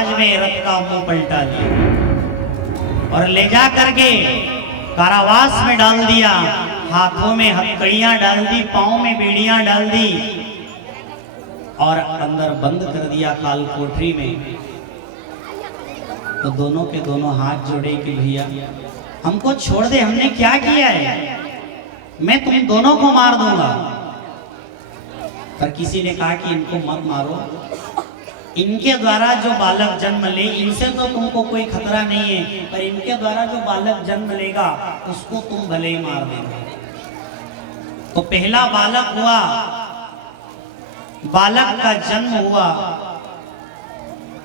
आवाज में रथ का मुंह पलटा दिया और ले जा करके कारावास में डाल दिया। हाथों में हथकड़ियां डाल दी, पांव में बेड़ियां डाल दी और अंदर बंद कर दिया काल कोठरी में। तो दोनों के दोनों हाथ जोड़े कि भैया हमको छोड़ दे, हमने क्या किया है, मैं तुम दोनों को मार दूंगा। पर किसी ने कहा कि इनको मत मारो, इनके द्वारा जो बालक जन्म ले इनसे तो तुमको कोई खतरा नहीं है, पर इनके द्वारा जो बालक जन्म लेगा उसको तुम भले ही मार देना। तो पहला बालक हुआ, बालक का जन्म हुआ,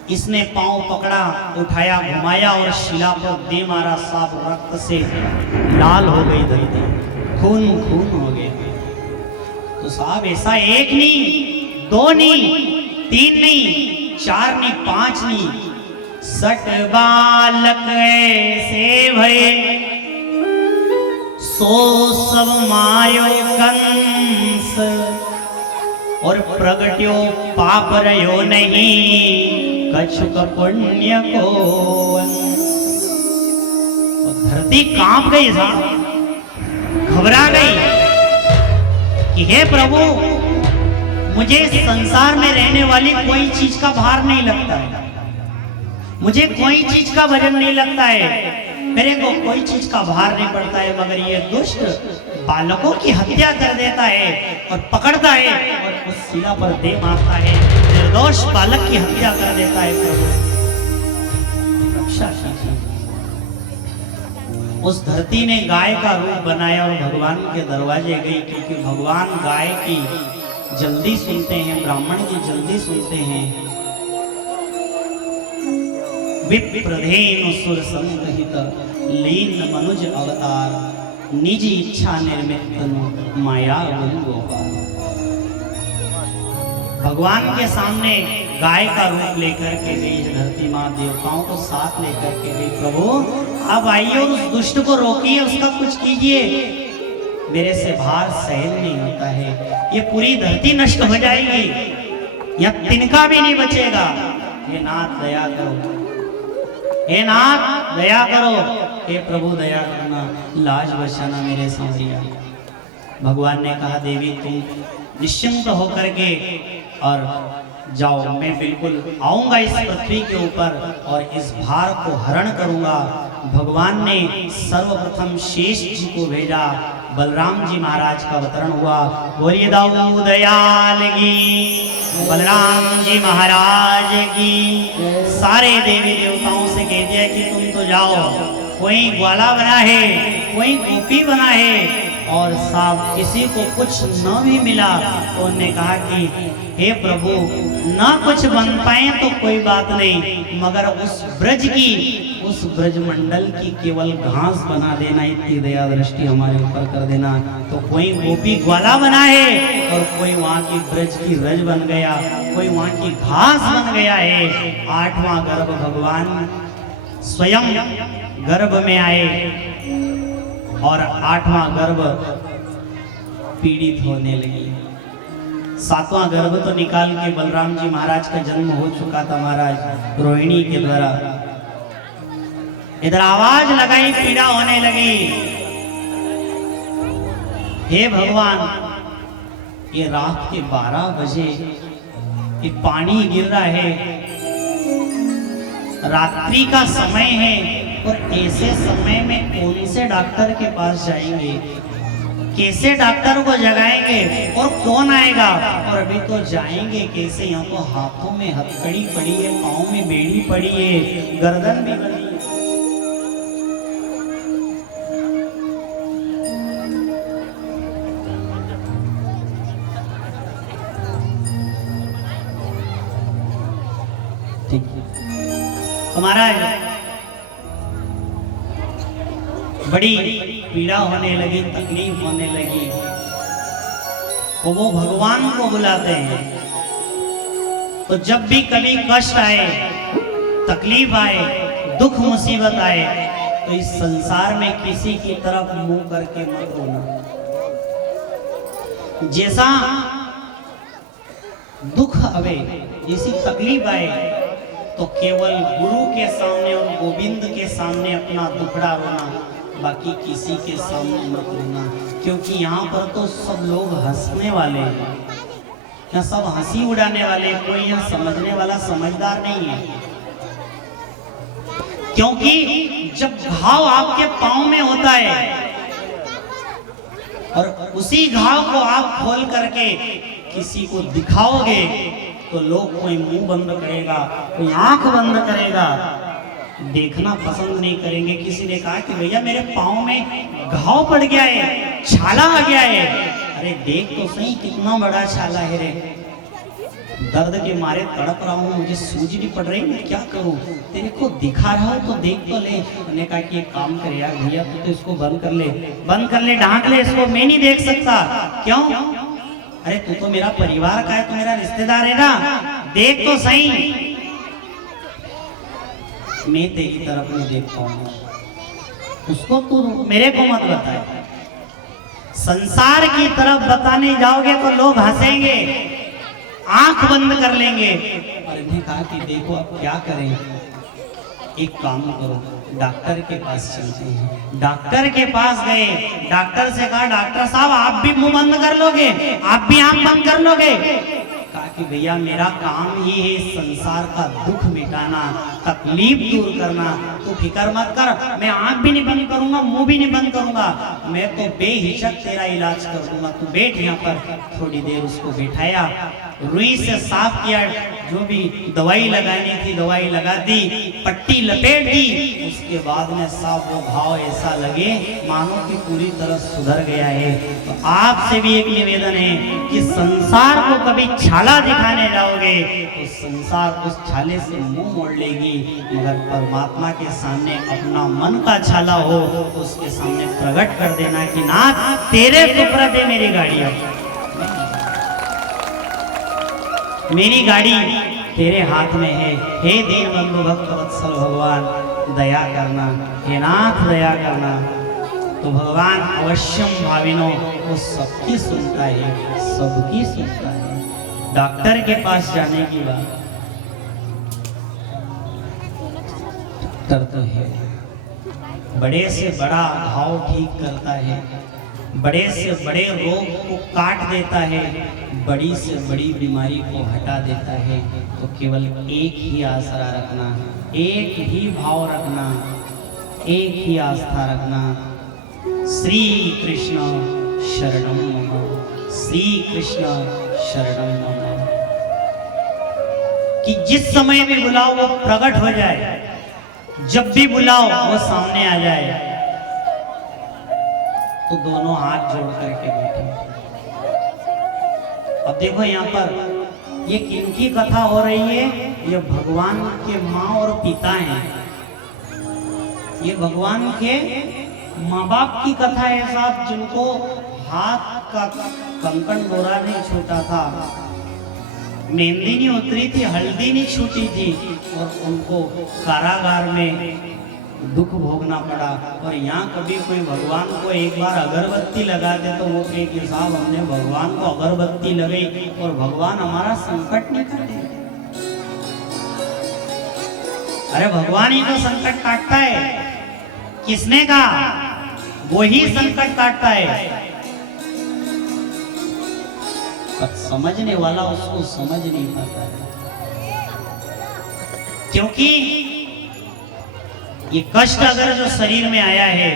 इसने पांव पकड़ा, उठाया, घुमाया और शिला पर दे मारा। साफ रक्त से लाल हो गई धरती, खून खून हो गया। तो साहब ऐसा एक नहीं, दो नहीं, तीन नहीं, चार नहीं, पांच नहीं, 60 बालक ऐसे भये, सो सब मायो कंस और प्रगट्यो पाप रयो नहीं कछुक पुण्य को। धरती कांप गई, साहब घबरा गई कि हे प्रभु मुझे इस संसार में रहने वाली कोई चीज का भार नहीं लगता है, मुझे कोई चीज का वजन नहीं लगता है, मेरे को कोई चीज का भार नहीं पड़ता है, मगर ये दुष्ट बालकों की हत्या कर देता है और पकड़ता है और उस शिला पर दे मारता है, निर्दोष बालक की हत्या कर देता है। प्रभु रक्षा कीजिए। उस धरती ने गाय का रूप बनाया और भगवान के दरवाजे गई, क्योंकि भगवान गाय की जल्दी सुनते हैं, ब्राह्मण की जल्दी सुनते हैं। विप्रधेनु सुर संगहित लीन मनुज अवतार, निज इच्छा निर्मित तनु माया गोपाल। भगवान के सामने गाय का रूप लेकर के गई धरती माँ, देवताओं को साथ लेकर के गई। प्रभु अब आइए और उस दुष्ट को रोकिए, उसका कुछ कीजिए, मेरे से भार सहन नहीं होता है, ये पूरी धरती नष्ट हो जाएगी, या तिनका भी नहीं बचेगा। हे नाथ दया करो, हे नाथ दया करो, हे प्रभु दया करना, लाज बचाना मेरे सांवरिया। भगवान ने कहा देवी तुम निश्चिंत होकर के और जाओ, मैं बिल्कुल आऊंगा इस पृथ्वी के ऊपर और इस भार को हरण करूंगा। भगवान ने सर्वप्रथम शेष जी को भेजा, बलराम जी महाराज का अवतरण हुआ। बोलिए दाऊ दयाल की, बलराम जी महाराज की। सारे देवी देवताओं से कह दिया कि तुम तो जाओ, कोई ग्वाला बना है, कोई गोपी बना है, और साहब किसी को कुछ न भी मिला तो उन्होंने कहा कि हे प्रभु ना कुछ बन पाए तो कोई बात नहीं, मगर उस ब्रज की, उस ब्रज मंडल की केवल घास बना देना, इतनी दया दृष्टि हमारे ऊपर कर देना। तो कोई गोपी ग्वाला बना है और कोई वहाँ की ब्रज की रज बन गया, कोई वहाँ की घास बन गया है। 8वां गर्भ भगवान स्वयं गर्भ में आए और 8वां गर्भ पीड़ित होने लगी। 7वां गर्भ तो निकाल के बलराम जी महाराज का जन्म हो चुका था महाराज रोहिणी के द्वारा। इधर आवाज लगाई, पीड़ा होने लगी, हे भगवान ये रात के 12 बजे ये पानी गिर रहा है, रात्रि का समय है, और ऐसे समय में कौन से डॉक्टर के पास जाएंगे, कैसे डॉक्टर को जगाएंगे और कौन आएगा, और अभी तो जाएंगे कैसे, यहाँ तो हाथों में हथकड़ी पड़ी है, पाँव में बेड़ी पड़ी है, गर्दन भी पड़ी है। ठीक है तो महाराज बड़ी पीड़ा होने लगी, तकलीफ होने लगी, तो वो भगवान को बुलाते हैं। तो जब भी कभी कष्ट आए, तकलीफ आए, दुख मुसीबत आए, तो इस संसार में किसी की तरफ मुंह करके मत रोना। जैसा दुख आवे, जैसी तकलीफ आए, तो केवल गुरु के सामने और गोविंद के सामने अपना दुखड़ा रोना, बाकी किसी के सामने मत रोना, क्योंकि यहाँ पर तो सब लोग हंसने वाले हैं, यहाँ सब हंसी उड़ाने वाले, कोई यहाँ समझने वाला समझदार नहीं है। क्योंकि जब घाव आपके पांव में होता है और उसी घाव को आप खोल करके किसी को दिखाओगे तो लोग कोई मुंह बंद करेगा, कोई आंख बंद करेगा, देखना पसंद नहीं करेंगे। किसी ने कहा कि भैया मेरे पांव में घाव पड़ गया है, छाला आ गया है। अरे देख तो सही कितना बड़ा छाला है रे, दर्द के मारे तड़प रहा हूँ, मुझे सूझ नहीं पड़ रही, मैं क्या करूँ, तेरे को दिखा रहा हूँ तो देख तो ले। मैंने कहा कि एक काम कर यार भैया, तू तो इसको बंद कर ले, ढांक ले इसको, मैं नहीं देख सकता। क्यों? अरे तू तो मेरा परिवार का है, तू मेरा रिश्तेदार है ना, देख तो सही। मैं तेरी तरफ नहीं देख पाऊंगा, उसको तू मेरे को मत बताए। संसार की तरफ बताने जाओगे तो लोग हंसेंगे, आंख बंद कर लेंगे। और इन्हें कहा कि देखो अब क्या करें, एक काम करो, डॉक्टर के पास चलते हैं। डॉक्टर के पास गए, डॉक्टर से कहा डॉक्टर साहब आप भी मुंह बंद कर लोगे, आप भी आंख बंद कर लोगे? कहा कि भैया मेरा काम ही है संसार का दुख मिटाना, तकलीफ दूर करना, तू फिक्र मत कर, मैं आंख भी नहीं बंद करूंगा, मुंह भी नहीं बंद करूंगा, मैं तो बेहिचक तेरा इलाज कर दूंगा, तू बैठ यहाँ पर। थोड़ी देर उसको बिठाया, रुई से साफ किया, जो भी दवाई लगानी थी दवाई लगा दी, पट्टी लपेट दी। उसके बाद में साफ वो घाव ऐसा लगे मानो कि पूरी तरह सुधर गया है। तो आपसे भी एक निवेदन है कि संसार को कभी छाला दिखाने जाओगे तो संसार उस छाले से मुंह मोड़ लेगी, मगर परमात्मा के सामने अपना मन का छाला हो तो उसके सामने प्रकट कर देना कि नाथ तेरे सुपुर्द है मेरी गाड़ी, मेरी गाड़ी तेरे हाथ में है। हे दीन बंधु भक्त वत्सल भगवान दया करना, हे नाथ दया करना। तो भगवान अवश्यम भाविनो वो सबकी सुनता है, सबकी सुनता है। डॉक्टर के पास जाने की बात, डॉक्टर तो है, बड़े से बड़ा घाव ठीक करता है, बड़े से बड़े रोग को काट देता है, बड़ी से बड़ी बीमारी को हटा देता है। तो केवल एक ही आसरा रखना, एक ही भाव रखना, एक ही आस्था रखना, श्री कृष्ण शरणम मम, श्री कृष्ण शरणम मम। कि जिस समय भी बुलाओ वो प्रकट हो जाए, जब भी बुलाओ वो सामने आ जाए। तो दोनों हाथ जोड़ करके बैठे। अब देखो यहाँ पर ये किनकी कथा हो रही है? ये भगवान के माँ और पिता हैं, ये भगवान के माँ बाप की कथा है साहब, जिनको हाथ का कंकण डोरा नहीं छूटा था, मेहंदी नहीं उतरी थी, हल्दी नहीं छूटी थी, और उनको कारागार में दुख भोगना पड़ा। और यहाँ कभी कोई भगवान को एक बार अगरबत्ती लगा दे तो वो कहे कि साहब हमने भगवान को अगरबत्ती लगाई और भगवान हमारा संकट नहीं काटे। अरे भगवान ही तो संकट काटता है, किसने कहा? वो ही संकट काटता है, पर समझने वाला उसको समझ नहीं पाता है। क्योंकि ये कष्ट अगर जो शरीर में आया है,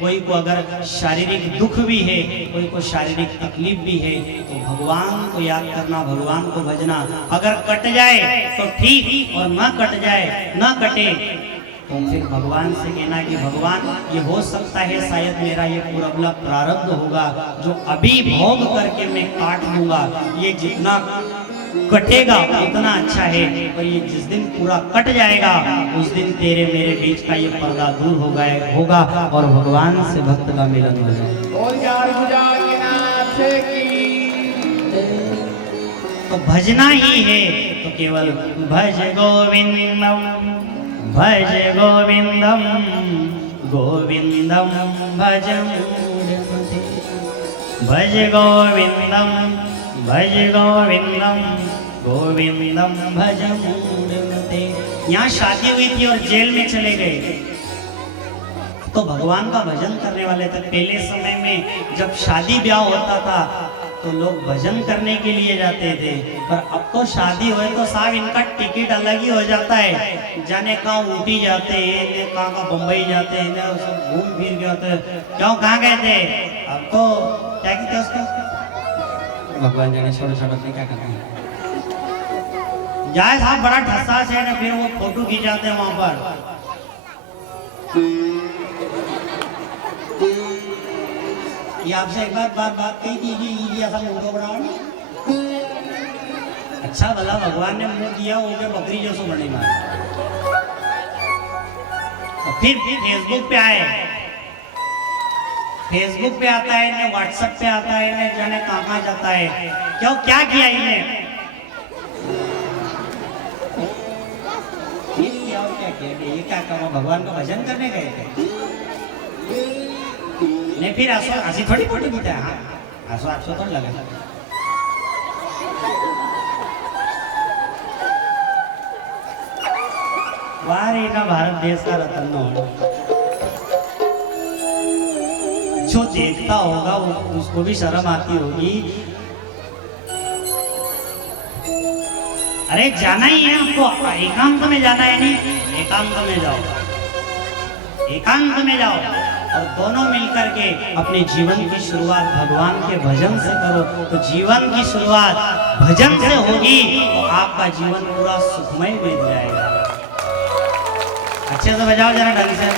कोई को अगर शारीरिक दुख भी है, कोई को शारीरिक तकलीफ भी है, तो भगवान को याद करना, भगवान को भजना। अगर कट जाए तो ठीक, और ना कट जाए, ना कटे तो फिर भगवान से कहना कि भगवान ये हो सकता है शायद मेरा ये पूरा प्रारब्ध होगा जो अभी भोग करके मैं काट लूंगा, ये जितना कटेगा उतना अच्छा है, पर ये जिस दिन पूरा कट जाएगा उस दिन तेरे मेरे बीच का ये पर्दा दूर होगा और भगवान से भक्त का मिलन हो जाए। तो भजना ही है, तो केवल भज गोविंदम भज गोविंदम गोविंदम भज भज गोविंदम भज गोविंदम गोविंदम भज मूढ़मते। यहाँ शादी हुई थी और जेल में चले गए, तो भगवान का भजन करने वाले थे। पहले समय में जब शादी ब्याह होता था तो लोग भजन करने के लिए जाते थे, पर अब तो शादी हुए तो साहब इनका टिकट अलग ही हो जाता है। जाने कहाँ ऊटी जाते हैं, कहाँ का बम्बई जाते हैं, सब घूम फिर के होते हैं। क्यों, कहाँ गए थे? अब तो क्या कहते हैं उसको, भगवान जाने, छोटे छोटे क्या करते हैं, जाए साहब बड़ा ठसा से ना, फिर वो फोटो खिंचाते हैं वहां पर। ये आपसे एक बात कही थी, ऐसा मुंह को बनाओ ना। अच्छा भला भगवान ने मुंह दिया, वो क्या बकरी जैसो बने मारे। फिर फेसबुक पे आए, फेसबुक पे आता है इन्हें, व्हाट्सएप पे आता है इन्हें, जाने कहाँ जाता है। क्यों, क्या किया इन्हें? ये क्या करो, भगवान का भजन करने गए थे? नहीं, फिर हंसी थोड़ी फोटो खींचा है, हंसो आपको थोड़ा लगा। वाह रे ना, भारत देश का रतन हो, जो देखता होगा वो उसको भी शर्म आती होगी। अरे जाना ही है आपको, एकांत में जाना है, नहीं एकांत में जाओ, एकांत में जाओ और दोनों मिलकर के अपने जीवन की शुरुआत भगवान के भजन से करो। तो जीवन की शुरुआत भजन से होगी तो आपका जीवन पूरा सुखमय बीत जाएगा। अच्छे से बजाओ जरा ढंग से।